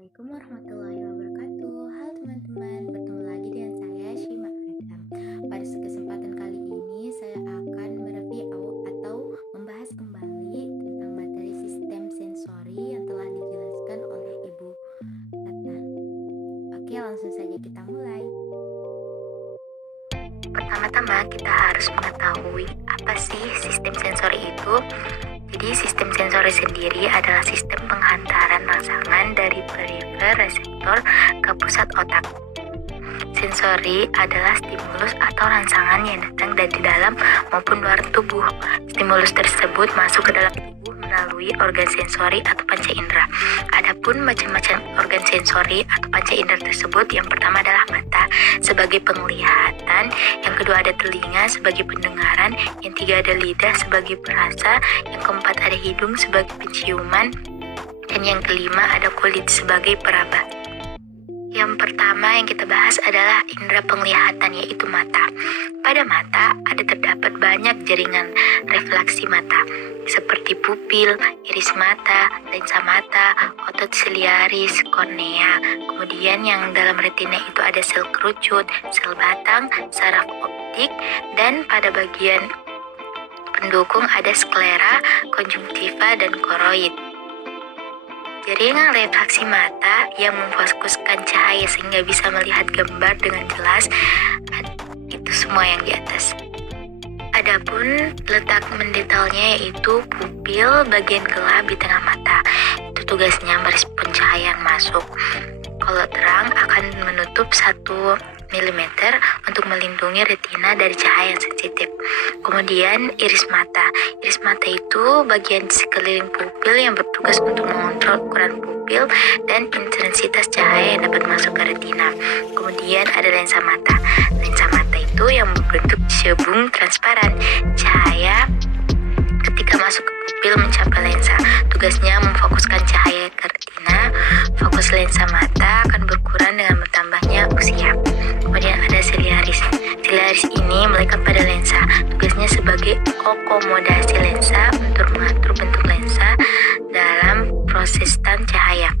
Assalamualaikum warahmatullahi wabarakatuh. Halo teman-teman, bertemu lagi dengan saya Shima Adam. Pada kesempatan kali ini saya akan mereview atau membahas kembali tentang materi sistem sensori yang telah dijelaskan oleh Ibu Ratna. Oke, langsung saja kita mulai. Pertama-tama kita harus mengetahui apa sih sistem sensori itu. Jadi sistem sensori sendiri adalah sistem penghantaran rangsangan dari perifer reseptor ke pusat otak. Sensori adalah stimulus atau rangsangan yang datang dari dalam maupun luar tubuh. Stimulus tersebut masuk ke dalam tubuh melalui organ sensori atau panca indera. Adapun macam-macam organ sensori atau panca indera tersebut, yang pertama adalah mata sebagai penglihatan, yang kedua ada telinga sebagai pendengaran, yang tiga ada lidah sebagai perasa, yang keempat ada hidung sebagai penciuman, dan yang kelima ada kulit sebagai peraba. Yang pertama yang kita bahas adalah indera penglihatan, yaitu mata. Pada mata ada terdapat banyak jaringan refleksi mata seperti pupil, iris mata, lensa mata, otot siliaris, kornea. Kemudian yang dalam retina itu ada sel kerucut, sel batang, saraf optik, dan pada bagian pendukung ada sklera, konjungtiva, dan koroid. Jaringan refraksi mata yang memfokuskan cahaya sehingga bisa melihat gambar dengan jelas, itu semua yang di atas. Adapun letak mendetailnya yaitu pupil bagian gelap di tengah mata. Itu tugasnya merespon cahaya yang masuk. Kalau terang akan menutup 1 mm untuk melindungi retina dari cahaya yang sensitif. Kemudian iris mata. Iris mata itu bagian di sekeliling pupil yang bertugas untuk mengontrol ukuran pupil dan intensitas cahaya yang dapat masuk ke retina. Kemudian ada lensa mata. Lensa mata itu yang berbentuk cebung transparan. Cahaya ketika masuk ke pupil mencapai lensa. Tugasnya memfokuskan cahaya ke retina. Fokus lensa mata akan berkurang dengan bertambahnya usia. Kemudian ada siliaris. Siliaris ini melekat pada lensa. Tugasnya sebagai akomodasi lensa untuk mengatur bentuk lensa dalam proses cahaya.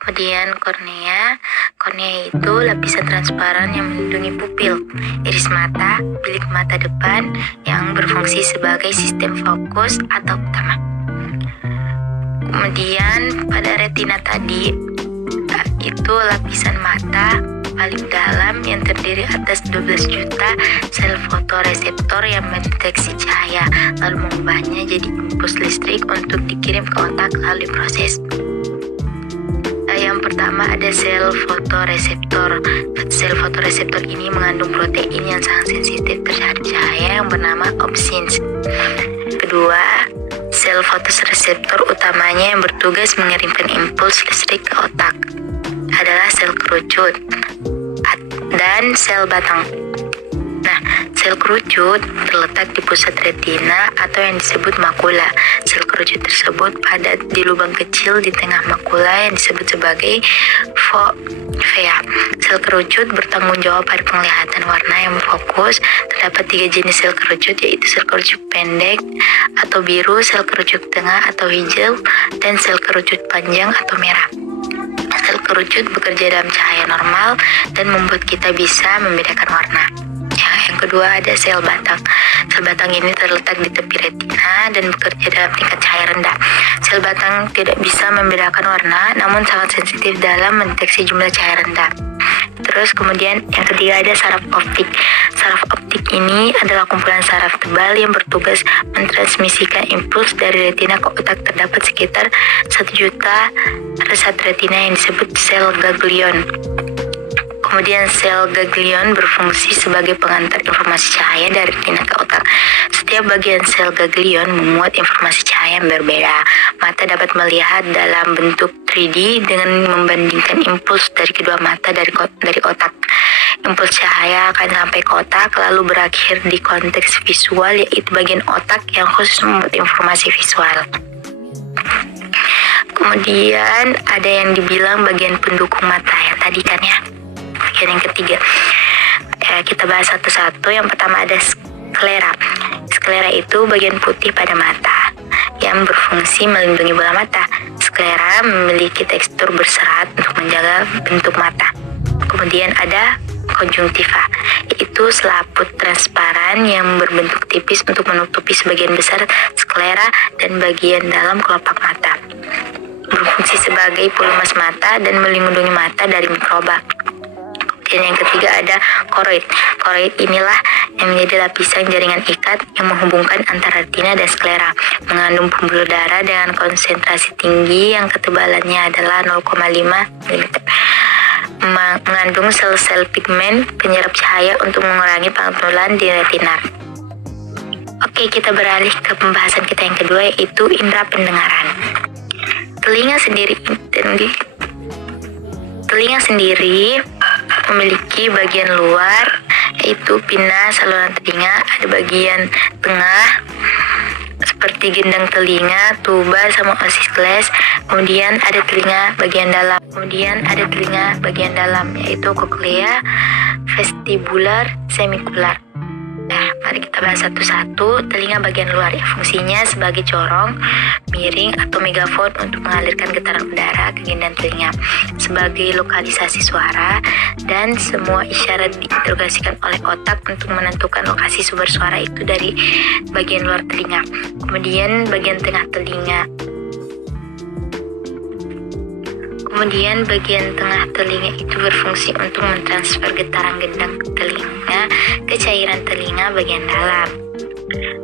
Kemudian kornea. Kornea itu lapisan transparan yang melindungi pupil. Iris mata, bilik mata depan yang berfungsi sebagai sistem fokus atau utama. Kemudian pada retina tadi, itu lapisan mata paling dalam yang terdiri atas 12 juta sel fotoreseptor yang mendeteksi cahaya, lalu mengubahnya jadi impuls listrik untuk dikirim ke otak lalu diproses. Yang pertama ada sel fotoreseptor. Sel fotoreseptor ini mengandung protein yang sangat sensitif terhadap cahaya yang bernama opsins. Kedua, sel fotoreseptor utamanya yang bertugas mengirimkan impuls listrik ke otak adalah sel kerucut dan sel batang. Nah, sel kerucut terletak di pusat retina atau yang disebut makula. Sel kerucut tersebut padat di lubang kecil di tengah makula yang disebut sebagai fovea. Sel kerucut bertanggung jawab pada penglihatan warna yang fokus. Terdapat 3 jenis sel kerucut, yaitu sel kerucut pendek atau biru, sel kerucut tengah atau hijau, dan sel kerucut panjang atau merah. Sel kerucut bekerja dalam cahaya normal dan membuat kita bisa membedakan warna. Yang kedua ada sel batang. Sel batang ini terletak di tepi retina dan bekerja dalam tingkat cahaya rendah. Sel batang tidak bisa membedakan warna, namun sangat sensitif dalam mendeteksi jumlah cahaya rendah. Terus kemudian yang ketiga ada saraf optik. Saraf optik ini adalah kumpulan saraf tebal yang bertugas mentransmisikan impuls dari retina ke otak. Terdapat sekitar 1 juta resep retina yang disebut sel ganglion. Kemudian sel ganglion berfungsi sebagai pengantar informasi cahaya dari retina ke otak. Setiap bagian sel ganglion memuat informasi cahaya yang berbeda. Mata dapat melihat dalam bentuk 3D dengan membandingkan impuls dari kedua mata dari otak. Impuls cahaya akan sampai ke otak lalu berakhir di konteks visual, yaitu bagian otak yang khusus membuat informasi visual. Kemudian ada yang dibilang bagian pendukung mata yang tadi kan ya. Bagian yang ketiga, kita bahas satu-satu. Yang pertama ada sklera. Sklera itu bagian putih pada mata yang berfungsi melindungi bola mata. sklera memiliki tekstur berserat untuk menjaga bentuk mata. Kemudian ada konjungtiva, yaitu selaput transparan yang berbentuk tipis untuk menutupi sebagian besar sklera dan bagian dalam kelopak mata. Berfungsi sebagai pelumas mata dan melindungi mata dari mikroba. Dan yang ketiga ada koroid. Koroid inilah yang menjadi lapisan jaringan ikat yang menghubungkan antara retina dan sklera. Mengandung pembuluh darah dengan konsentrasi tinggi yang ketebalannya adalah 0,5 mm. Mengandung sel-sel pigmen penyerap cahaya untuk mengurangi pantulan di retina. Oke, kita beralih ke pembahasan kita yang kedua, yaitu indera pendengaran. Telinga sendiri memiliki bagian luar, yaitu pinna saluran telinga, ada bagian tengah seperti gendang telinga, tuba sama osikles. Kemudian ada telinga bagian dalam, yaitu koklea, vestibular, semikular. Nah, mari kita bahas satu-satu. Telinga bagian luar ya, fungsinya sebagai corong, miring, atau megafon untuk mengalirkan getaran udara ke gendang telinga, sebagai lokalisasi suara, dan semua isyarat diinterogasikan oleh otak untuk menentukan lokasi sumber suara itu dari bagian luar telinga. Kemudian bagian tengah telinga itu berfungsi untuk mentransfer getaran gendang telinga ke cairan telinga bagian dalam.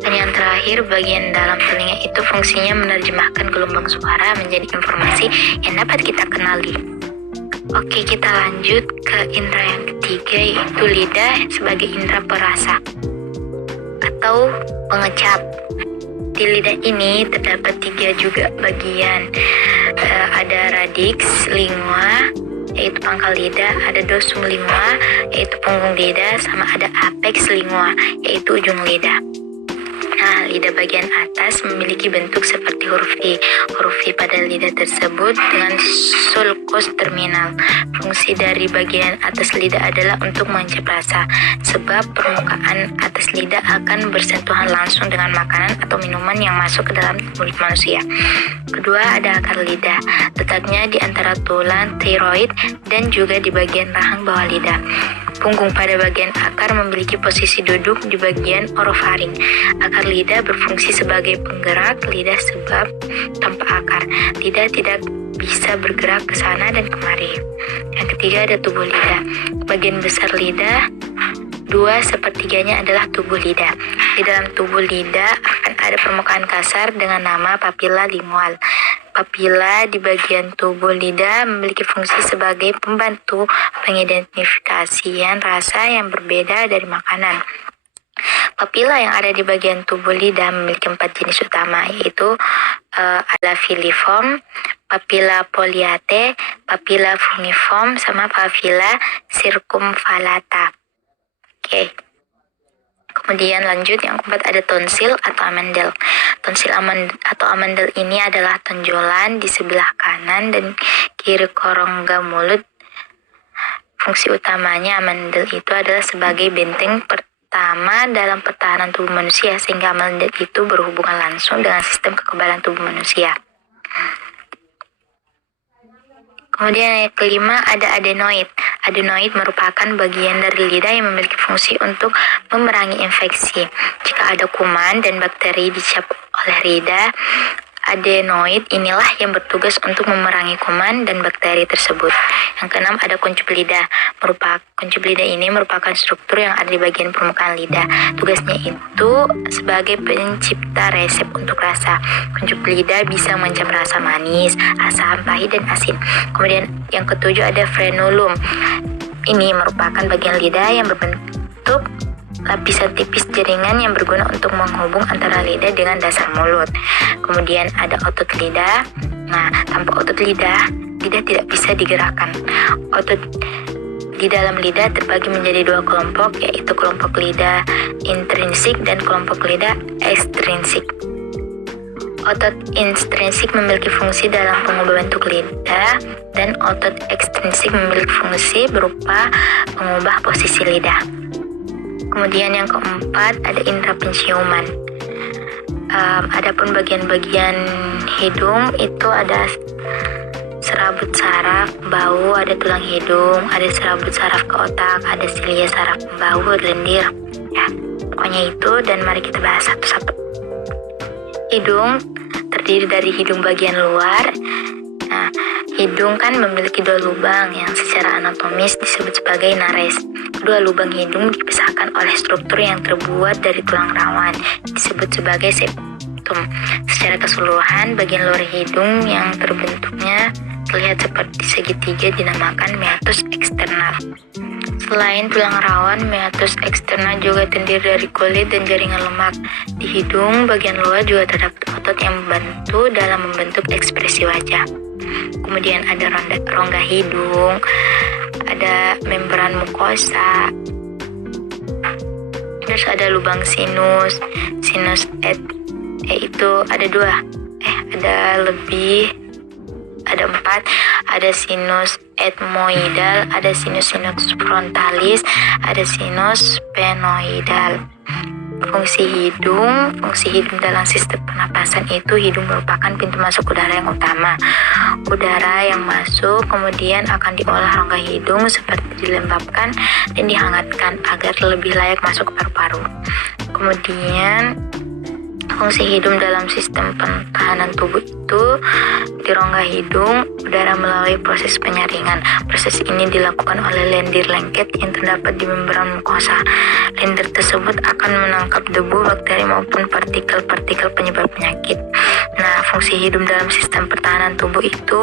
Dan yang terakhir, bagian dalam telinga itu fungsinya menerjemahkan gelombang suara menjadi informasi yang dapat kita kenali. Oke, kita lanjut ke indera yang ketiga, yaitu lidah sebagai indera perasa atau pengecap. Di lidah ini terdapat 3 juga bagian. Ada radix lingua, yaitu pangkal lidah, ada dorsum lingua, yaitu punggung lidah, sama ada apex lingua, yaitu ujung lidah. Nah, lidah bagian atas memiliki bentuk seperti huruf V. Huruf V pada lidah tersebut dengan sulcus terminal. Fungsi dari bagian atas lidah adalah untuk mengecap rasa, sebab permukaan atas lidah akan bersentuhan langsung dengan makanan atau minuman yang masuk ke dalam mulut manusia. Kedua, ada akar lidah. Letaknya di antara tulang tiroid dan juga di bagian rahang bawah lidah. Punggung pada bagian akar memiliki posisi duduk di bagian orofaring. Akar lidah berfungsi sebagai penggerak lidah sebab tanpa akar, lidah tidak bisa bergerak ke sana dan kemari. Yang ketiga ada tubuh lidah. Bagian besar lidah, 2/3 adalah tubuh lidah. Di dalam tubuh lidah akan ada permukaan kasar dengan nama papila lingual. Papila di bagian tubuh lidah memiliki fungsi sebagai pembantu pengidentifikasian rasa yang berbeda dari makanan. Papila yang ada di bagian tubuh lidah memiliki 4 jenis utama, yaitu ada filiform, papila foliate, papila fungiform, sama papila circumvallata. Oke. Kemudian lanjut, yang keempat ada tonsil atau amandel. Tonsil atau amandel ini adalah tonjolan di sebelah kanan dan kiri korongga mulut. Fungsi utamanya amandel itu adalah sebagai benteng pertama dalam pertahanan tubuh manusia, sehingga amandel itu berhubungan langsung dengan sistem kekebalan tubuh manusia. Kemudian yang kelima ada adenoid. Adenoid merupakan bagian dari lidah yang memiliki fungsi untuk memerangi infeksi. Jika ada kuman dan bakteri dicap oleh lidah, adenoid inilah yang bertugas untuk memerangi kuman dan bakteri tersebut. Yang keenam ada kuncup lidah. Kuncup lidah ini merupakan struktur yang ada di bagian permukaan lidah. Tugasnya itu sebagai pencipta resep untuk rasa. Kuncup lidah bisa mencap rasa manis, asam, pahit, dan asin. Kemudian yang ketujuh ada frenulum. Ini merupakan bagian lidah yang berbentuk lapisan tipis jaringan yang berguna untuk menghubung antara lidah dengan dasar mulut. Kemudian ada otot lidah. Nah, tanpa otot lidah, lidah tidak bisa digerakkan. Otot di dalam lidah terbagi menjadi 2 kelompok, yaitu kelompok lidah intrinsik dan kelompok lidah ekstrinsik. Otot intrinsik memiliki fungsi dalam pengubah bentuk lidah, dan otot ekstrinsik memiliki fungsi berupa mengubah posisi lidah. Kemudian yang keempat ada indera penciuman. Adapun bagian-bagian hidung itu ada serabut saraf, bau, ada tulang hidung, ada serabut saraf ke otak, ada silia saraf bau, lendir. Ya, pokoknya itu, dan mari kita bahas satu-satu. Hidung terdiri dari hidung bagian luar. Nah, hidung kan memiliki 2 lubang yang secara anatomis disebut sebagai nares. Kedua lubang hidung dipisahkan oleh struktur yang terbuat dari tulang rawan, disebut sebagai septum. Secara keseluruhan, bagian luar hidung yang terbentuknya terlihat seperti segitiga dinamakan meatus eksternal. Selain tulang rawan, meatus eksternal juga terdiri dari kulit dan jaringan lemak. Di hidung bagian luar juga terdapat otot yang membantu dalam membentuk ekspresi wajah. Kemudian ada rongga hidung, ada membran mukosa, terus ada lubang sinus itu ada 4, ada sinus etmoidal, ada sinus frontalis, ada sinus sphenoidal. Fungsi hidung dalam sistem pernapasan itu, hidung merupakan pintu masuk udara yang utama. Udara yang masuk kemudian akan diolah rongga hidung seperti dilembabkan dan dihangatkan agar lebih layak masuk ke paru-paru. Kemudian fungsi hidung dalam sistem pertahanan tubuh itu, di rongga hidung, udara melalui proses penyaringan. Proses ini dilakukan oleh lendir lengket yang terdapat di membran mukosa. Lendir tersebut akan menangkap debu, bakteri maupun partikel-partikel penyebab penyakit. Nah, fungsi hidung dalam sistem pertahanan tubuh itu,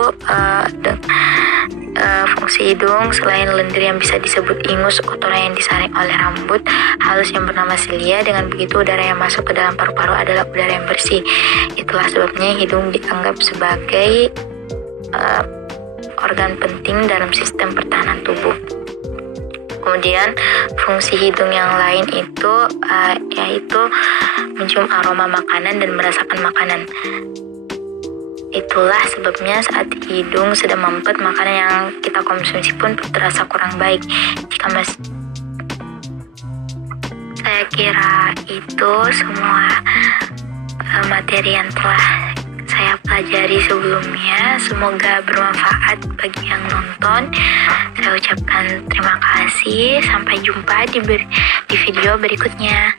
fungsi hidung selain lendir yang bisa disebut ingus, kotoran yang disaring oleh rambut halus yang bernama silia. Dengan begitu, udara yang masuk ke dalam paru-paru adalah udara yang bersih. Itulah sebabnya hidung dianggap sebagai organ penting dalam sistem pertahanan tubuh. Kemudian fungsi hidung yang lain itu yaitu mencium aroma makanan dan merasakan makanan. Itulah sebabnya saat hidung sedang mampet, makanan yang kita konsumsi pun terasa kurang baik. Saya kira itu semua materi yang telah saya pelajari sebelumnya. Semoga bermanfaat bagi yang nonton. Saya ucapkan terima kasih. Sampai jumpa di video berikutnya.